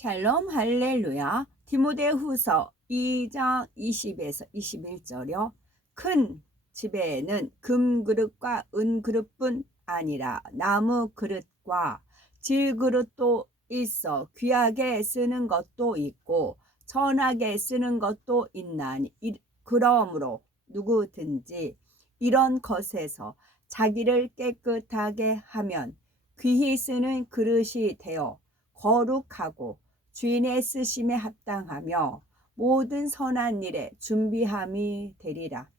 샬롬 할렐루야. 디모데후서 2장 20에서 21절이요. 큰 집에는 금그릇과 은그릇뿐 아니라 나무 그릇과 질그릇도 있어 귀하게 쓰는 것도 있고 천하게 쓰는 것도 있나니 그러므로 누구든지 이런 것에서 자기를 깨끗하게 하면 귀히 쓰는 그릇이 되어 거룩하고 주인의 쓰심에 합당하며 모든 선한 일에 준비함이 되리라.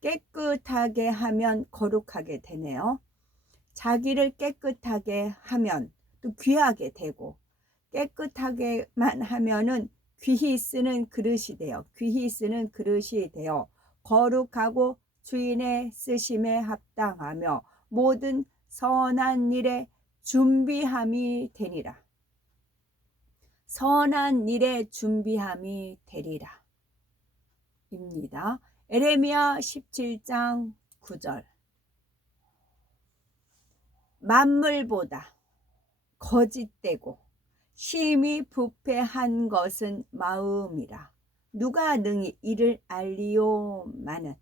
깨끗하게 하면 거룩하게 되네요. 자기를 깨끗하게 하면 또 귀하게 되고, 깨끗하게만 하면은 귀히 쓰는 그릇이 되어 거룩하고 주인의 쓰심에 합당하며 모든 선한 일에 준비함이 되리라. 선한 일에 준비함이 되리라 입니다. 에레미야 17장 9절. 만물보다 거짓되고 심히 부패한 것은 마음이라. 누가 능히 이를 알리오마는.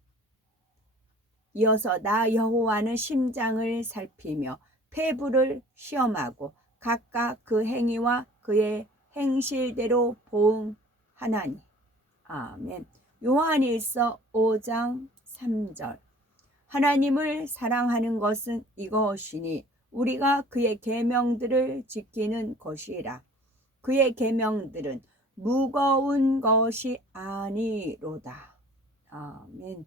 이어서 나 여호와는 심장을 살피며 폐부를 시험하고 각각 그 행위와 그의 행실대로 보응하나니. 아멘. 요한일서 5장 3절. 하나님을 사랑하는 것은 이것이니 우리가 그의 계명들을 지키는 것이라. 그의 계명들은 무거운 것이 아니로다. 아멘.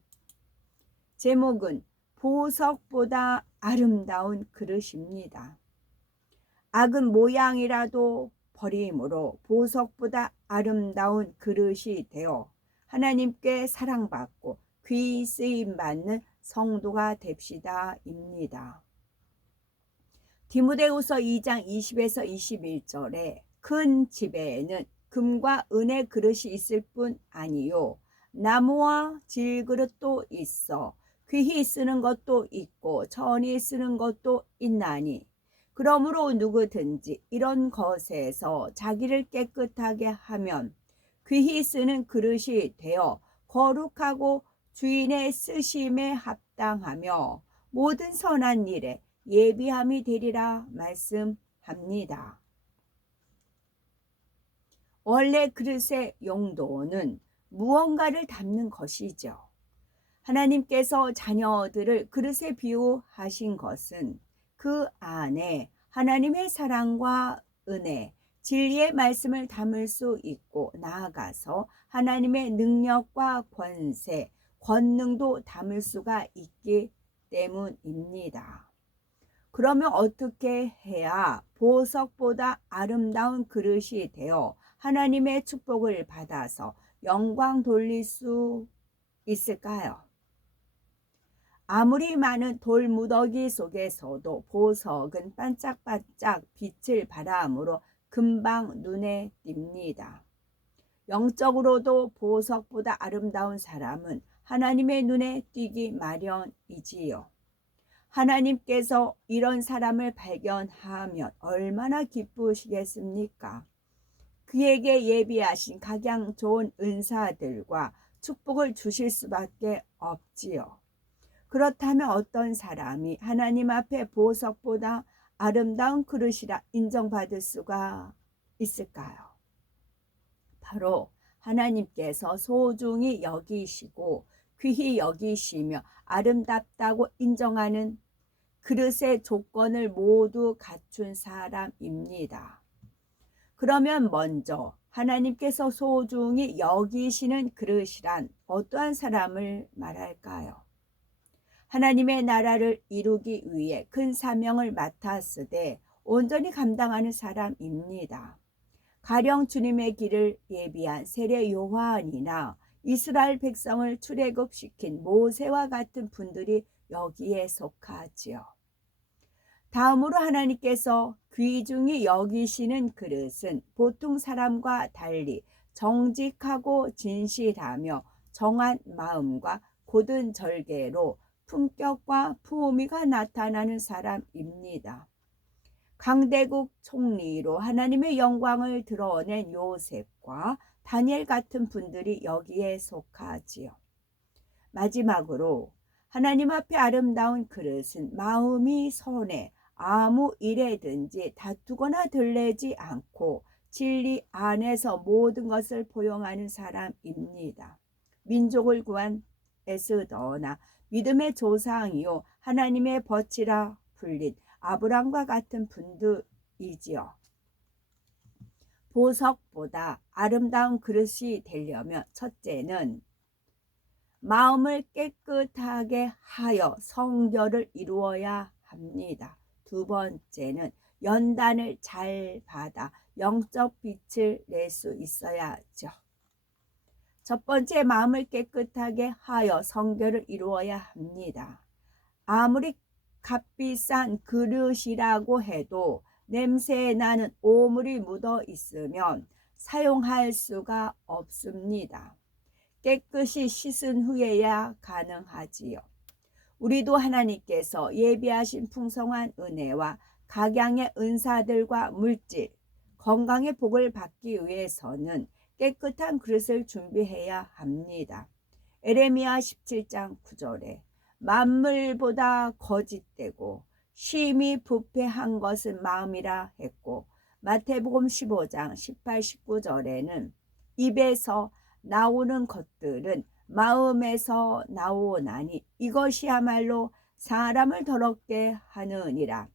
제목은 보석보다 아름다운 그릇입니다. 악은 모양이라도 버림으로 보석보다 아름다운 그릇이 되어 하나님께 사랑받고 귀히 쓰임받는 성도가 됩시다 입니다. 디모데후서 2장 20에서 21절에 큰 집에는 금과 은의 그릇이 있을 뿐 아니요 나무와 질그릇도 있어 귀히 쓰는 것도 있고 천히 쓰는 것도 있나니 그러므로 누구든지 이런 것에서 자기를 깨끗하게 하면 귀히 쓰는 그릇이 되어 거룩하고 주인의 쓰심에 합당하며 모든 선한 일에 예비함이 되리라 말씀합니다. 원래 그릇의 용도는 무언가를 담는 것이죠. 하나님께서 자녀들을 그릇에 비유하신 것은 그 안에 하나님의 사랑과 은혜, 진리의 말씀을 담을 수 있고 나아가서 하나님의 능력과 권세, 권능도 담을 수가 있기 때문입니다. 그러면 어떻게 해야 보석보다 아름다운 그릇이 되어 하나님의 축복을 받아서 영광 돌릴 수 있을까요? 아무리 많은 돌무더기 속에서도 보석은 반짝반짝 빛을 발함으로 금방 눈에 띕니다. 영적으로도 보석보다 아름다운 사람은 하나님의 눈에 띄기 마련이지요. 하나님께서 이런 사람을 발견하면 얼마나 기쁘시겠습니까? 그에게 예비하신 각양 좋은 은사들과 축복을 주실 수밖에 없지요. 그렇다면 어떤 사람이 하나님 앞에 보석보다 아름다운 그릇이라 인정받을 수가 있을까요? 바로 하나님께서 소중히 여기시고 귀히 여기시며 아름답다고 인정하는 그릇의 조건을 모두 갖춘 사람입니다. 그러면 먼저 하나님께서 소중히 여기시는 그릇이란 어떠한 사람을 말할까요? 하나님의 나라를 이루기 위해 큰 사명을 맡았으되 온전히 감당하는 사람입니다. 가령 주님의 길을 예비한 세례 요한이나 이스라엘 백성을 출애굽시킨 모세와 같은 분들이 여기에 속하지요. 다음으로 하나님께서 귀중히 여기시는 그릇은 보통 사람과 달리 정직하고 진실하며 정한 마음과 곧은 절개로 품격과 품위가 나타나는 사람입니다. 강대국 총리로 하나님의 영광을 드러낸 요셉과 다니엘 같은 분들이 여기에 속하지요. 마지막으로 하나님 앞에 아름다운 그릇은 마음이 선해 아무 일에든지 다투거나 들레지 않고 진리 안에서 모든 것을 포용하는 사람입니다. 민족을 구한 에스더나 믿음의 조상이요 하나님의 벗이라 불린 아브람과 같은 분들이지요. 보석보다 아름다운 그릇이 되려면 첫째는 마음을 깨끗하게 하여 성결을 이루어야 합니다. 두 번째는 연단을 잘 받아 영적 빛을 낼 수 있어야죠. 첫 번째, 마음을 깨끗하게 하여 성결을 이루어야 합니다. 아무리 값비싼 그릇이라고 해도 냄새 나는 오물이 묻어 있으면 사용할 수가 없습니다. 깨끗이 씻은 후에야 가능하지요. 우리도 하나님께서 예비하신 풍성한 은혜와 각양의 은사들과 물질, 건강의 복을 받기 위해서는 깨끗한 그릇을 준비해야 합니다. 에레미야 17장 9절에 만물보다 거짓되고 심히 부패한 것은 마음이라 했고, 마태복음 15장 18, 19절에는 입에서 나오는 것들은 마음에서 나오나니 이것이야말로 사람을 더럽게 하느니라.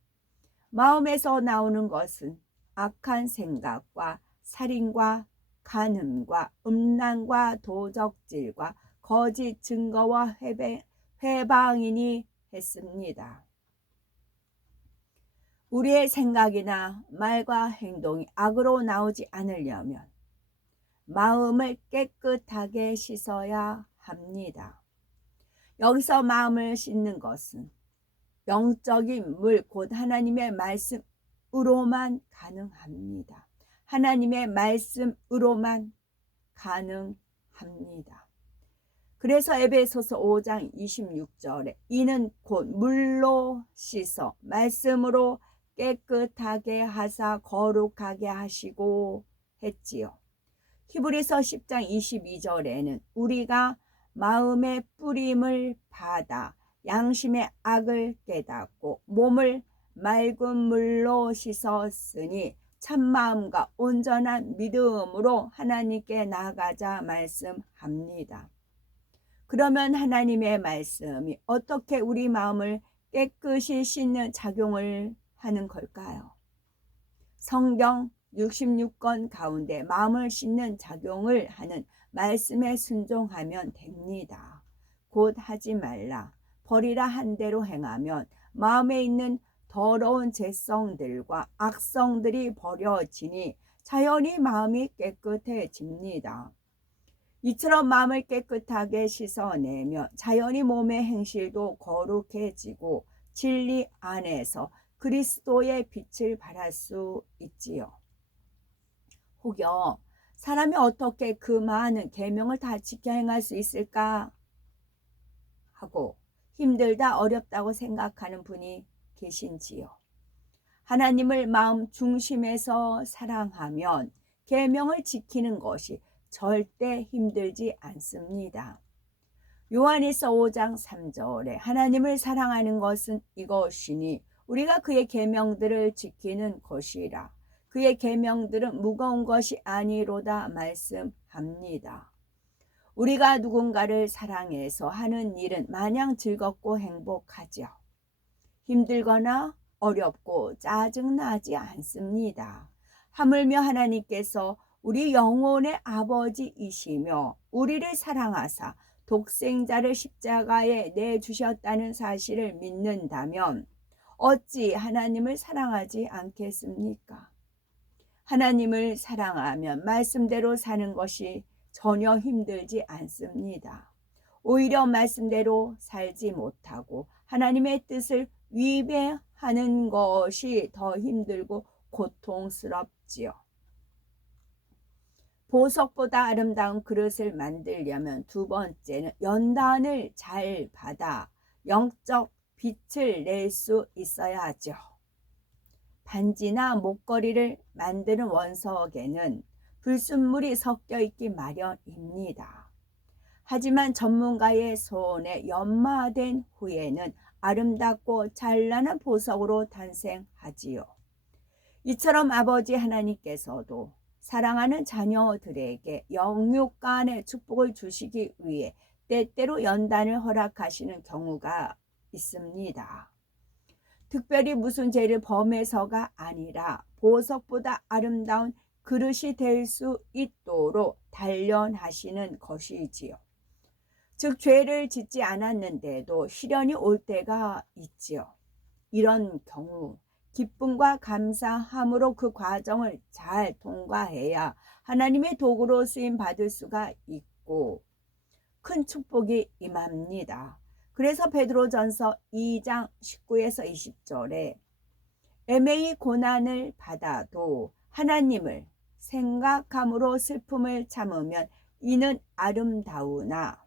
마음에서 나오는 것은 악한 생각과 살인과 간음과 음란과 도적질과 거짓 증거와 회방이니 했습니다. 우리의 생각이나 말과 행동이 악으로 나오지 않으려면 마음을 깨끗하게 씻어야 합니다. 여기서 마음을 씻는 것은 영적인 물, 곧 하나님의 말씀으로만 가능합니다. 하나님의 말씀으로만 가능합니다. 그래서 에베소서 5장 26절에 이는 곧 물로 씻어 말씀으로 깨끗하게 하사 거룩하게 하시고 했지요. 히브리서 10장 22절에는 우리가 마음의 뿌림을 받아 양심의 악을 깨닫고 몸을 맑은 물로 씻었으니 참마음과 온전한 믿음으로 하나님께 나아가자 말씀합니다. 그러면 하나님의 말씀이 어떻게 우리 마음을 깨끗이 씻는 작용을 하는 걸까요? 성경 66권 가운데 마음을 씻는 작용을 하는 말씀에 순종하면 됩니다. 곧 하지 말라, 버리라 한 대로 행하면 마음에 있는 더러운 죄성들과 악성들이 버려지니 자연히 마음이 깨끗해집니다. 이처럼 마음을 깨끗하게 씻어내며 자연히 몸의 행실도 거룩해지고 진리 안에서 그리스도의 빛을 발할 수 있지요. 혹여 사람이 어떻게 그 많은 계명을 다 지켜 행할 수 있을까 하고 힘들다 어렵다고 생각하는 분이 계신지요. 하나님을 마음 중심에서 사랑하면 계명을 지키는 것이 절대 힘들지 않습니다. 요한일서 5장 3절에 하나님을 사랑하는 것은 이것이니 우리가 그의 계명들을 지키는 것이라. 그의 계명들은 무거운 것이 아니로다 말씀합니다. 우리가 누군가를 사랑해서 하는 일은 마냥 즐겁고 행복하죠. 힘들거나 어렵고 짜증나지 않습니다. 하물며 하나님께서 우리 영혼의 아버지이시며 우리를 사랑하사 독생자를 십자가에 내주셨다는 사실을 믿는다면 어찌 하나님을 사랑하지 않겠습니까? 하나님을 사랑하면 말씀대로 사는 것이 전혀 힘들지 않습니다. 오히려 말씀대로 살지 못하고 하나님의 뜻을 위배하는 것이 더 힘들고 고통스럽지요. 보석보다 아름다운 그릇을 만들려면 두 번째는 연단을 잘 받아 영적 빛을 낼 수 있어야 하죠. 반지나 목걸이를 만드는 원석에는 불순물이 섞여 있기 마련입니다. 하지만 전문가의 손에 연마된 후에는 아름답고 찬란한 보석으로 탄생하지요. 이처럼 아버지 하나님께서도 사랑하는 자녀들에게 영육간의 축복을 주시기 위해 때때로 연단을 허락하시는 경우가 있습니다. 특별히 무슨 죄를 범해서가 아니라 보석보다 아름다운 그릇이 될 수 있도록 단련하시는 것이지요. 즉 죄를 짓지 않았는데도 시련이 올 때가 있지요. 이런 경우 기쁨과 감사함으로 그 과정을 잘 통과해야 하나님의 도구로 쓰임 받을 수가 있고 큰 축복이 임합니다. 그래서 베드로전서 2장 19에서 20절에 애매히 고난을 받아도 하나님을 생각함으로 슬픔을 참으면 이는 아름다우나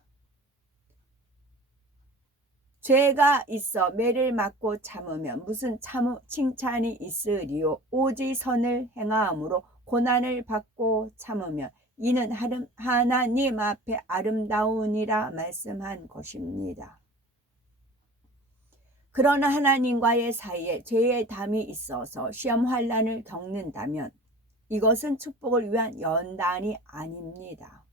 죄가 있어 매를 맞고 참으면 무슨 칭찬이 있으리요. 오직 선을 행함으로 고난을 받고 참으면 이는 하나님 앞에 아름다우니라 말씀한 것입니다. 그러나 하나님과의 사이에 죄의 담이 있어서 시험 환난을 겪는다면 이것은 축복을 위한 연단이 아닙니다.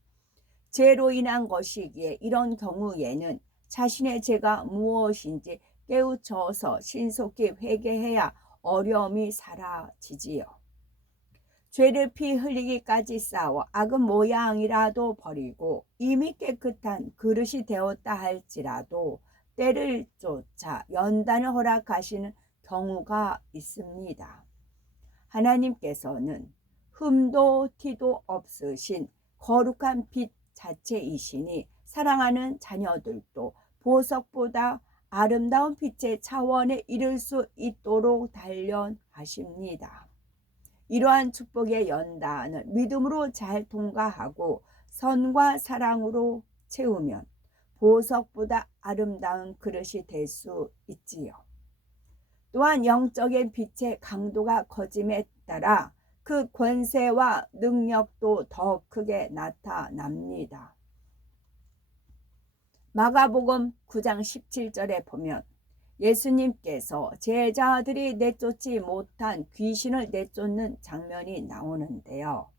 죄로 인한 것이기에 이런 경우에는 자신의 죄가 무엇인지 깨우쳐서 신속히 회개해야 어려움이 사라지지요. 죄를 피 흘리기까지 싸워 악은 모양이라도 버리고 이미 깨끗한 그릇이 되었다 할지라도 때를 쫓아 연단을 허락하시는 경우가 있습니다. 하나님께서는 흠도 티도 없으신 거룩한 빛 자체이시니 사랑하는 자녀들도 보석보다 아름다운 빛의 차원에 이를 수 있도록 단련하십니다. 이러한 축복의 연단을 믿음으로 잘 통과하고 선과 사랑으로 채우면 보석보다 아름다운 그릇이 될 수 있지요. 또한 영적인 빛의 강도가 커짐에 따라 그 권세와 능력도 더 크게 나타납니다. 마가복음 9장 17절에 보면 예수님께서 제자들이 내쫓지 못한 귀신을 내쫓는 장면이 나오는데요.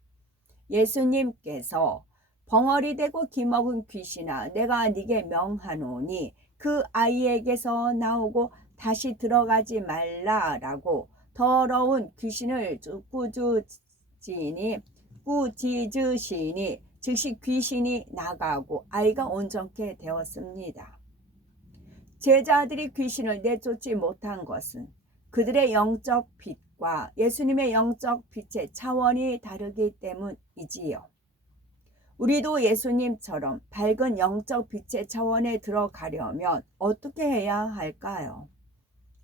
예수님께서 벙어리 되고 기먹은 귀신아 내가 네게 명하노니 그 아이에게서 나오고 다시 들어가지 말라라고 더러운 귀신을 꾸짖으시니 즉시 귀신이 나가고 아이가 온전케 되었습니다. 제자들이 귀신을 내쫓지 못한 것은 그들의 영적 빛과 예수님의 영적 빛의 차원이 다르기 때문이지요. 우리도 예수님처럼 밝은 영적 빛의 차원에 들어가려면 어떻게 해야 할까요?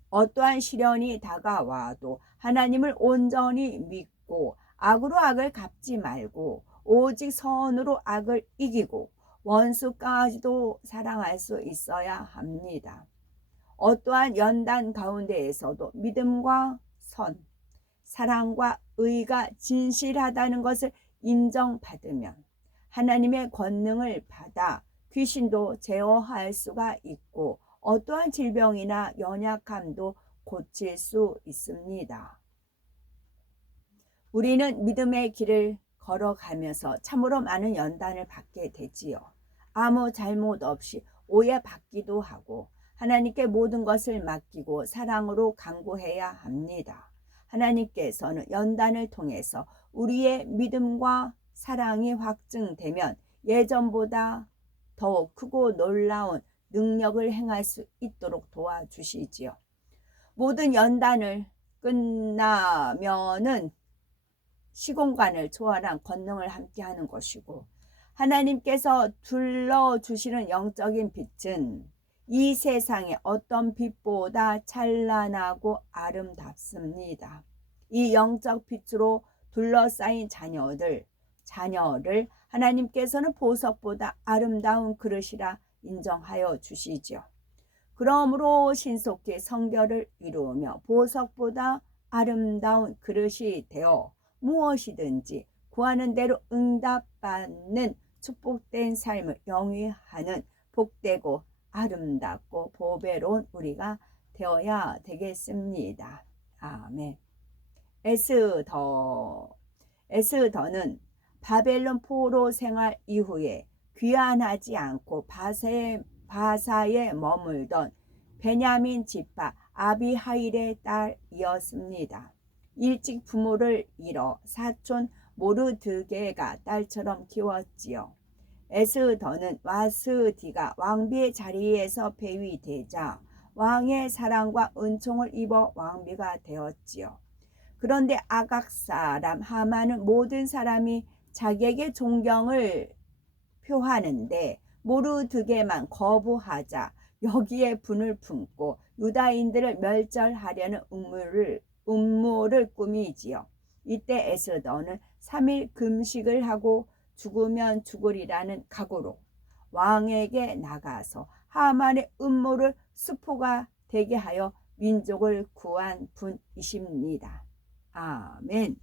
어떠한 시련이 다가와도 하나님을 온전히 믿고 악으로 악을 갚지 말고 오직 선으로 악을 이기고 원수까지도 사랑할 수 있어야 합니다. 어떠한 연단 가운데에서도 믿음과 선, 사랑과 의가 진실하다는 것을 인정받으면 하나님의 권능을 받아 귀신도 제어할 수가 있고 어떠한 질병이나 연약함도 고칠 수 있습니다. 우리는 믿음의 길을 걸어가면서 참으로 많은 연단을 받게 되지요. 아무 잘못 없이 오해받기도 하고 하나님께 모든 것을 맡기고 사랑으로 간구해야 합니다. 하나님께서는 연단을 통해서 우리의 믿음과 사랑이 확증되면 예전보다 더욱 크고 놀라운 능력을 행할 수 있도록 도와주시지요. 모든 연단을 끝나면은 시공간을 초월한 권능을 함께하는 것이고 하나님께서 둘러주시는 영적인 빛은 이 세상의 어떤 빛보다 찬란하고 아름답습니다. 이 영적 빛으로 둘러싸인 자녀를 하나님께서는 보석보다 아름다운 그릇이라 인정하여 주시죠. 그러므로 신속히 성결을 이루며 보석보다 아름다운 그릇이 되어 무엇이든지 구하는 대로 응답받는 축복된 삶을 영위하는 복되고 아름답고 보배로운 우리가 되어야 되겠습니다. 아멘. 에스더는 바벨론 포로 생활 이후에 귀환하지 않고 바사에 머물던 베냐민 지파 아비하일의 딸이었습니다. 일찍 부모를 잃어 사촌 모르드게가 딸처럼 키웠지요. 에스더는 와스디가 왕비의 자리에서 폐위되자 왕의 사랑과 은총을 입어 왕비가 되었지요. 그런데 아각 사람 하만은 모든 사람이 자기에게 존경을 표하는데 모르드게만 거부하자 여기에 분을 품고 유다인들을 멸절하려는 음모를 꾸미지요. 이때 에스더는 3일 금식을 하고 죽으면 죽으리라는 각오로 왕에게 나가서 하만의 음모를 수포가 되게 하여 민족을 구한 분이십니다. 아멘.